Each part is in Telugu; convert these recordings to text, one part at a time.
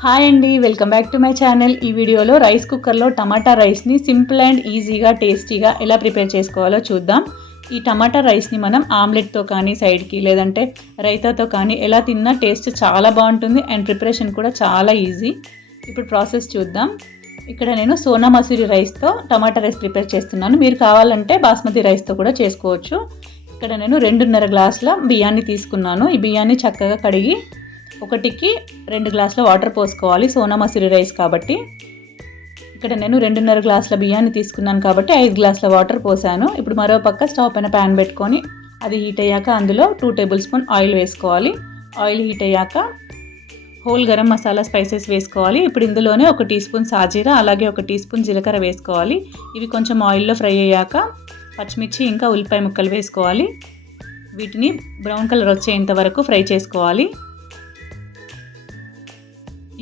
హాయ్ అండి, welcome back to my channel. ఈ వీడియోలో రైస్ కుక్కర్లో టమాటా రైస్ని సింపుల్ అండ్ ఈజీగా టేస్టీగా ఎలా ప్రిపేర్ చేసుకోవాలో చూద్దాం. ఈ టమాటా రైస్ని మనం ఆమ్లెట్తో కానీ సైడ్కి లేదంటే రైతాతో కానీ ఎలా తిన్నా టేస్ట్ చాలా బాగుంటుంది అండ్ ప్రిపరేషన్ కూడా చాలా ఈజీ. ఇప్పుడు ప్రాసెస్ చూద్దాం. ఇక్కడ నేను సోనా మసూరి రైస్తో టమాటా రైస్ ప్రిపేర్ చేస్తున్నాను. మీరు కావాలంటే బాస్మతి రైస్తో కూడా చేసుకోవచ్చు. ఇక్కడ నేను 2.5 గ్లాసుల బియ్యాన్ని తీసుకున్నాను. ఈ బియ్యాన్ని చక్కగా కడిగి 1కి 2 గ్లాసుల వాటర్ పోసుకోవాలి. సోనా మసూరి రైస్ కాబట్టి ఇక్కడ నేను 2.5 గ్లాసుల బియ్యాన్ని తీసుకున్నాను కాబట్టి 5 గ్లాసుల వాటర్ పోసాను. ఇప్పుడు మరో పక్క స్టవ్ పైన ప్యాన్ పెట్టుకొని అది హీట్ అయ్యాక అందులో 2 టేబుల్ స్పూన్ ఆయిల్ వేసుకోవాలి. ఆయిల్ హీట్ అయ్యాక హోల్ గరం మసాలా స్పైసెస్ వేసుకోవాలి. ఇప్పుడు ఇందులోనే 1 టీ స్పూన్ సాజీరా అలాగే 1 టీ స్పూన్ జీలకర్ర వేసుకోవాలి. ఇవి కొంచెం ఆయిల్లో ఫ్రై అయ్యాక పచ్చిమిర్చి ఇంకా ఉల్లిపాయ ముక్కలు వేసుకోవాలి. వీటిని బ్రౌన్ కలర్ వచ్చేంత వరకు ఫ్రై చేసుకోవాలి.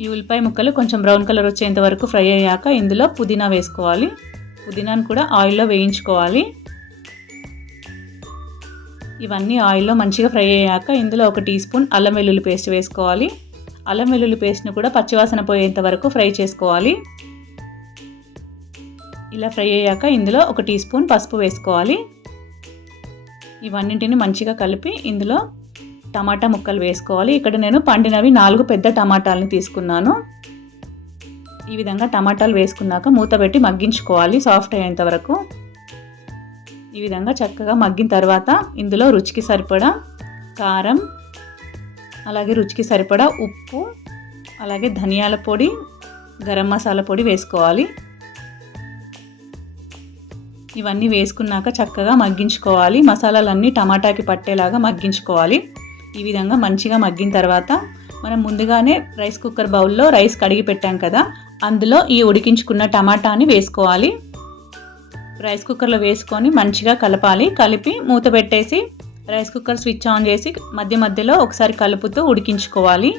ఈ ఉల్లిపాయ ముక్కలు కొంచెం బ్రౌన్ కలర్ వచ్చేంత వరకు ఫ్రై అయ్యాక ఇందులో పుదీనా వేసుకోవాలి. పుదీనాను కూడా ఆయిల్లో వేయించుకోవాలి. ఇవన్నీ ఆయిల్లో మంచిగా ఫ్రై అయ్యాక ఇందులో 1 టీ స్పూన్ అల్లం వెల్లుల్లి పేస్ట్ వేసుకోవాలి. అల్లం వెల్లుల్లి పేస్ట్ను కూడా పచ్చివాసన పోయేంత వరకు ఫ్రై చేసుకోవాలి. ఇలా ఫ్రై అయ్యాక ఇందులో 1 టీ స్పూన్ పసుపు వేసుకోవాలి. ఇవన్నింటిని మంచిగా కలిపి ఇందులో టమాటా ముక్కలు వేసుకోవాలి. ఇక్కడ నేను పండినవి 4 పెద్ద టమాటాలని తీసుకున్నాను. ఈ విధంగా టమాటాలు వేసుకున్నాక మూత పెట్టి మగ్గించుకోవాలి సాఫ్ట్ అయ్యేంత వరకు. ఈ విధంగా చక్కగా మగ్గిన తర్వాత ఇందులో రుచికి సరిపడా కారం అలాగే రుచికి సరిపడా ఉప్పు అలాగే ధనియాల పొడి గరం మసాలా పొడి వేసుకోవాలి. ఇవన్నీ వేసుకున్నాక చక్కగా మగ్గించుకోవాలి. మసాలాలన్నీ టమాటాకి పట్టేలాగా మగ్గించుకోవాలి. ఈ విధంగా మంచిగా మగ్గిన తర్వాత మనం ముందుగానే రైస్ కుక్కర్ బౌల్లో రైస్ కడిగి పెట్టాం కదా, అందులో ఈ ఉడికించుకున్న టమాటాని వేసుకోవాలి. రైస్ కుక్కర్లో వేసుకొని మంచిగా కలపాలి. కలిపి మూత పెట్టేసి రైస్ కుక్కర్ స్విచ్ ఆన్ చేసి మధ్య మధ్యలో ఒకసారి కలుపుతూ ఉడికించుకోవాలి.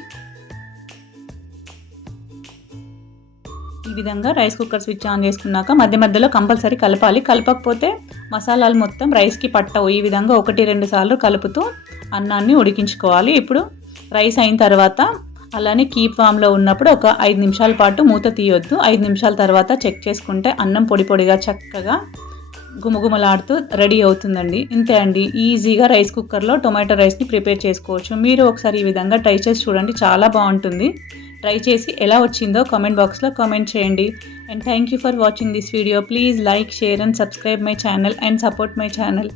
ఈ విధంగా రైస్ కుక్కర్ స్విచ్ ఆన్ చేసుకున్నాక మధ్య మధ్యలో కంపల్సరీ కలపాలి. కలపకపోతే మసాలాలు మొత్తం రైస్కి పట్టవు. ఈ విధంగా 1-2 సార్లు కలుపుతూ అన్నాన్ని ఉడికించుకోవాలి. ఇప్పుడు రైస్ అయిన తర్వాత అలానే కీప్ వామ్లో ఉన్నప్పుడు ఒక 5 నిమిషాల పాటు మూత తీయొద్దు. 5 నిమిషాల తర్వాత చెక్ చేసుకుంటే అన్నం పొడి పొడిగా చక్కగా గుమగుమలాడుతూ రెడీ అవుతుందండి. ఇంతే అండి, ఈజీగా రైస్ కుక్కర్లో టొమాటో రైస్ని ప్రిపేర్ చేసుకోవచ్చు. మీరు ఒకసారి ఈ విధంగా ట్రై చేసి చూడండి, చాలా బాగుంటుంది. ట్రై చేసి ఎలా వచ్చిందో కామెంట్ బాక్స్లో కామెంట్ చేయండి. And thank you for watching this video. Please like, share and subscribe my channel and support my channel.